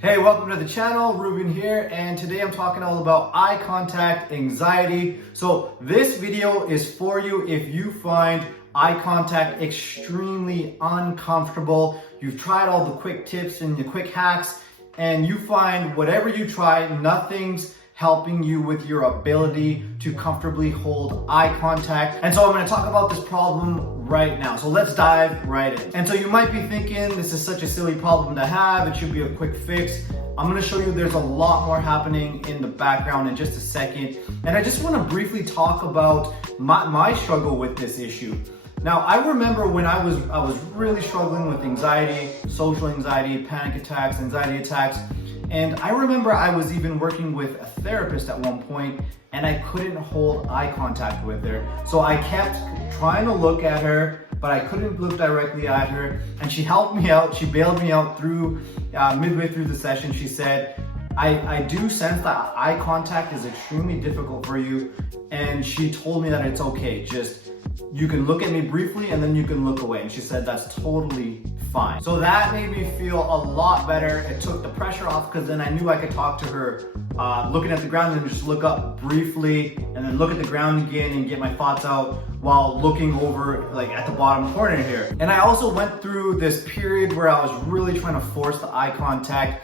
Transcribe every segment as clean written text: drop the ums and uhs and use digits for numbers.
Hey, welcome to the channel, Ruben here, and today I'm talking all about eye contact anxiety. So this video is for you if you find eye contact extremely uncomfortable. You've tried all the quick tips and the quick hacks, and you find whatever you try, nothing's helping you with your ability to comfortably hold eye contact. And so I'm gonna talk about this problem right now. So let's dive right in. And so you might be thinking, this is such a silly problem to have, it should be a quick fix. I'm gonna show you there's a lot more happening in the background in just a second. And I just wanna briefly talk about my struggle with this issue. Now, I remember when I was really struggling with anxiety, social anxiety, panic attacks, anxiety attacks. And I remember I was even working with a therapist at one point and I couldn't hold eye contact with her. So I kept trying to look at her, but I couldn't look directly at her. And she helped me out. She bailed me out through midway through the session. She said, I do sense that eye contact is extremely difficult for you. And she told me that it's okay. Just, you can look at me briefly and then you can look away. And she said, that's totally fine. So that made me feel a lot better. It took the pressure off because then I knew I could talk to her looking at the ground and just look up briefly and then look at the ground again and get my thoughts out while looking over like at the bottom corner here. And I also went through this period where I was really trying to force the eye contact.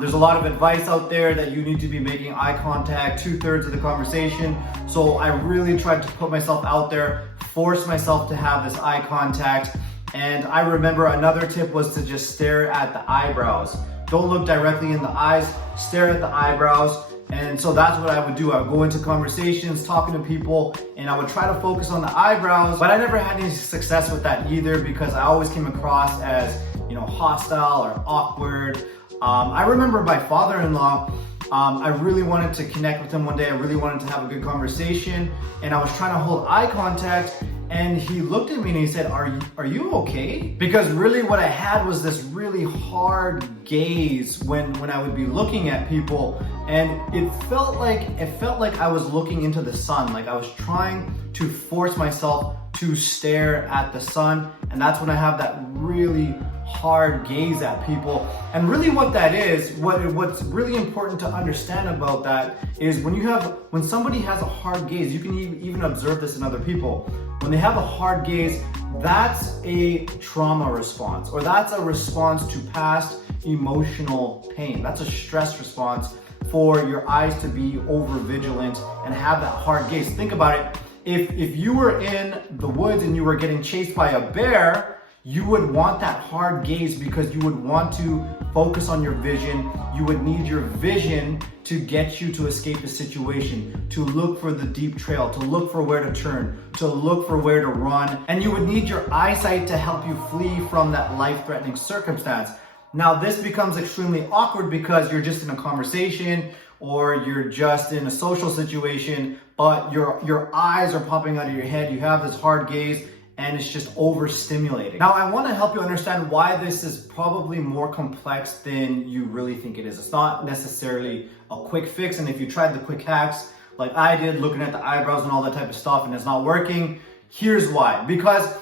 There's a lot of advice out there that you need to be making eye contact 2/3 of the conversation. So I really tried to put myself out there, force myself to have this eye contact. And I remember another tip was to just stare at the eyebrows. Don't look directly in the eyes, stare at the eyebrows. And so that's what I would do. I would go into conversations, talking to people, and I would try to focus on the eyebrows, but I never had any success with that either because I always came across as, hostile or awkward. I remember my father-in-law, I really wanted to connect with him one day. I really wanted to have a good conversation and I was trying to hold eye contact and he looked at me and he said, are you okay? Because really what I had was this really hard gaze when I would be looking at people and it felt like I was looking into the sun. Like I was trying to force myself to stare at the sun. And that's when I have that really hard gaze at people. And really what that is, what's really important to understand about that is when somebody has a hard gaze, you can even observe this in other people. When they have a hard gaze, that's a trauma response, or that's a response to past emotional pain. That's a stress response for your eyes to be over vigilant and have that hard gaze. Think about it. If you were in the woods and you were getting chased by a bear, you would want that hard gaze because you would want to focus on your vision. You would need your vision to get you to escape the situation, to look for the deep trail, to look for where to turn, to look for where to run. And you would need your eyesight to help you flee from that life-threatening circumstance. Now, this becomes extremely awkward because you're just in a conversation or you're just in a social situation, but your eyes are popping out of your head. You have this hard gaze and it's just overstimulating. Now, I want to help you understand why this is probably more complex than you really think it is. It's not necessarily a quick fix, and if you tried the quick hacks like I did, looking at the eyebrows and all that type of stuff, and it's not working, here's why. Because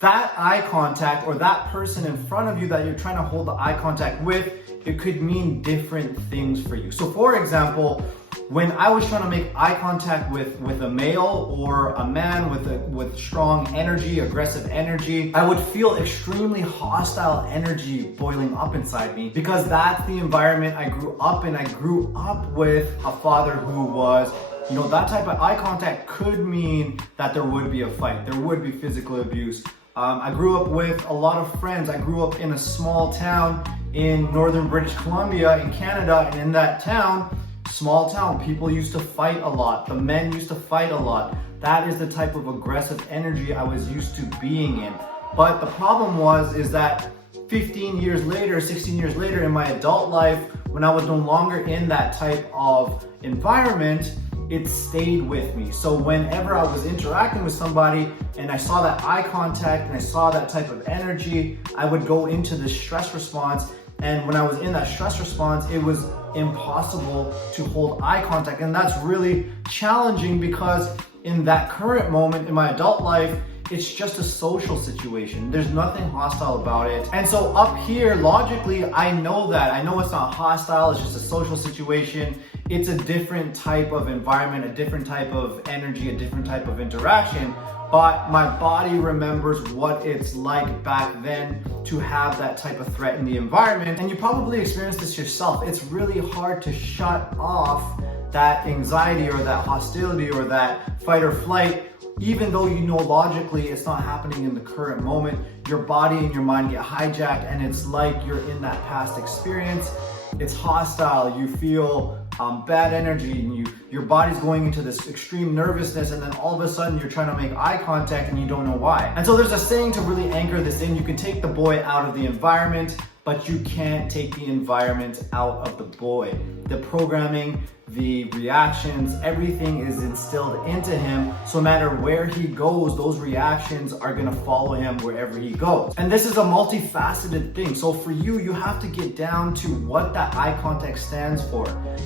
that eye contact or that person in front of you that you're trying to hold the eye contact with, it could mean different things for you. So for example, when I was trying to make eye contact with a male or a man with strong energy, aggressive energy, I would feel extremely hostile energy boiling up inside me because that's the environment I grew up in. I grew up with a father who was, that type of eye contact could mean that there would be a fight, there would be physical abuse. I grew up with a lot of friends. I grew up in a small town in northern British Columbia in Canada, and in that town, small town, people used to fight a lot. The men used to fight a lot. That is the type of aggressive energy I was used to being in. But the problem is that 15 years later, 16 years later in my adult life, when I was no longer in that type of environment, it stayed with me. So whenever I was interacting with somebody and I saw that eye contact and I saw that type of energy, I would go into this stress response. And when I was in that stress response, it was impossible to hold eye contact. And that's really challenging because in that current moment in my adult life, It's just a social situation. There's nothing hostile about it. And so up here, logically, I know it's not hostile, it's just a social situation. It's a different type of environment, a different type of energy, a different type of interaction. But my body remembers what it's like back then to have that type of threat in the environment. And you probably experienced this yourself. It's really hard to shut off that anxiety or that hostility or that fight or flight, even though you know logically it's not happening in the current moment. Your body and your mind get hijacked, and it's like you're in that past experience. It's hostile, you feel bad energy, and your body's going into this extreme nervousness, and then all of a sudden you're trying to make eye contact and you don't know why. And so there's a saying to really anchor this in: you can take the boy out of the environment, but you can't take the environment out of the boy. The programming, the reactions, everything is instilled into him. So no matter where he goes, those reactions are gonna follow him wherever he goes. And this is a multifaceted thing. So for you, you have to get down to what that eye contact stands for.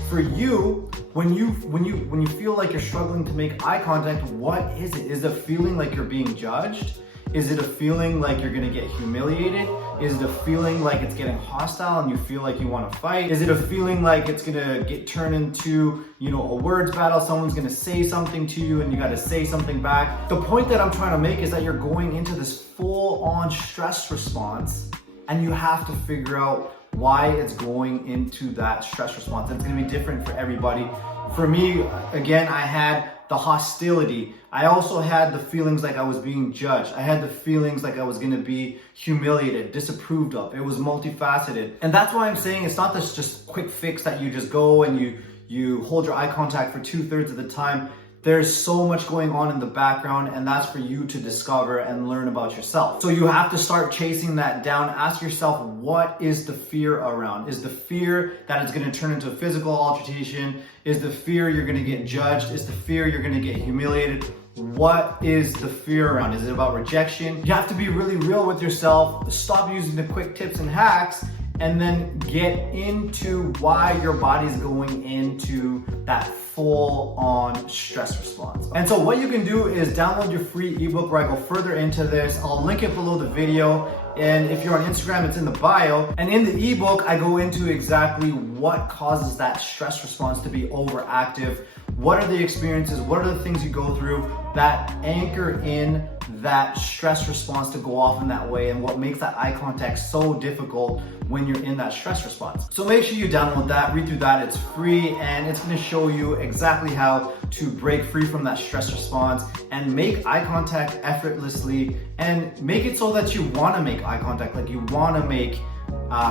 For you, when you feel like you're struggling to make eye contact, what is it? Is it feeling like you're being judged? Is it a feeling like you're gonna get humiliated? Is it a feeling like it's getting hostile and you feel like you wanna fight? Is it a feeling like it's gonna get turned into, a words battle? Someone's gonna say something to you and you gotta say something back. The point that I'm trying to make is that you're going into this full-on stress response, and you have to figure out why it's going into that stress response. It's gonna be different for everybody. For me, again, I had the hostility. I also had the feelings like I was being judged. I had the feelings like I was gonna be humiliated, disapproved of. It was multifaceted. And that's why I'm saying it's not this just quick fix that you just go and you hold your eye contact for 2/3 of the time. There's so much going on in the background, and that's for you to discover and learn about yourself. So you have to start chasing that down. Ask yourself, what is the fear around? Is the fear that it's gonna turn into a physical altercation? Is the fear you're gonna get judged? Is the fear you're gonna get humiliated? What is the fear around? Is it about rejection? You have to be really real with yourself. Stop using the quick tips and hacks, and then get into why your body's going into that full-on stress response. And so what you can do is download your free ebook where I go further into this. I'll link it below the video. And if you're on Instagram, it's in the bio. And in the ebook, I go into exactly what causes that stress response to be overactive. What are the experiences? What are the things you go through that anchor in that stress response to go off in that way, and what makes that eye contact so difficult when you're in that stress response. So make sure you download that, read through that. It's free, and it's gonna show you exactly how to break free from that stress response and make eye contact effortlessly, and make it so that you wanna make eye contact, like you wanna make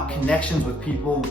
connections with people.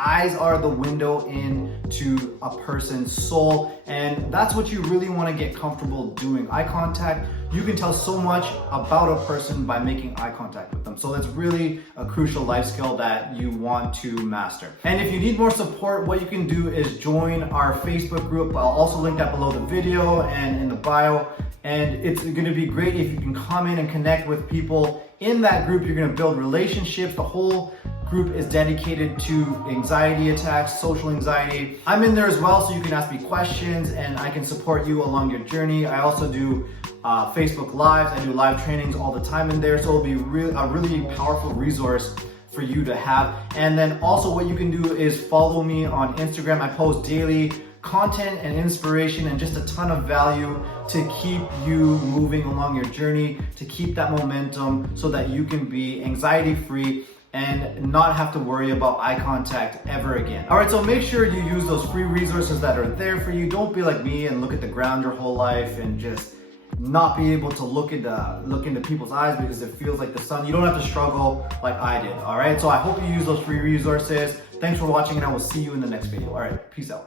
Eyes are the window into a person's soul, and that's what you really want to get comfortable doing. Eye contact, you can tell so much about a person by making eye contact with them. So that's really a crucial life skill that you want to master. And if you need more support, what you can do is join our Facebook group. I'll also link that below the video and in the bio. And it's gonna be great if you can come in and connect with people in that group. You're gonna build relationships. The whole group is dedicated to anxiety attacks, social anxiety. I'm in there as well, so you can ask me questions and I can support you along your journey. I also do Facebook Lives. I do live trainings all the time in there, so it'll be a really powerful resource for you to have. And then also what you can do is follow me on Instagram. I post daily content and inspiration and just a ton of value to keep you moving along your journey, to keep that momentum so that you can be anxiety free and not have to worry about eye contact ever again. All right, so make sure you use those free resources that are there for you. Don't be like me and look at the ground your whole life and just not be able to look into people's eyes because it feels like the sun. You don't have to struggle like I did, all right? So I hope you use those free resources. Thanks for watching, and I will see you in the next video. All right, peace out.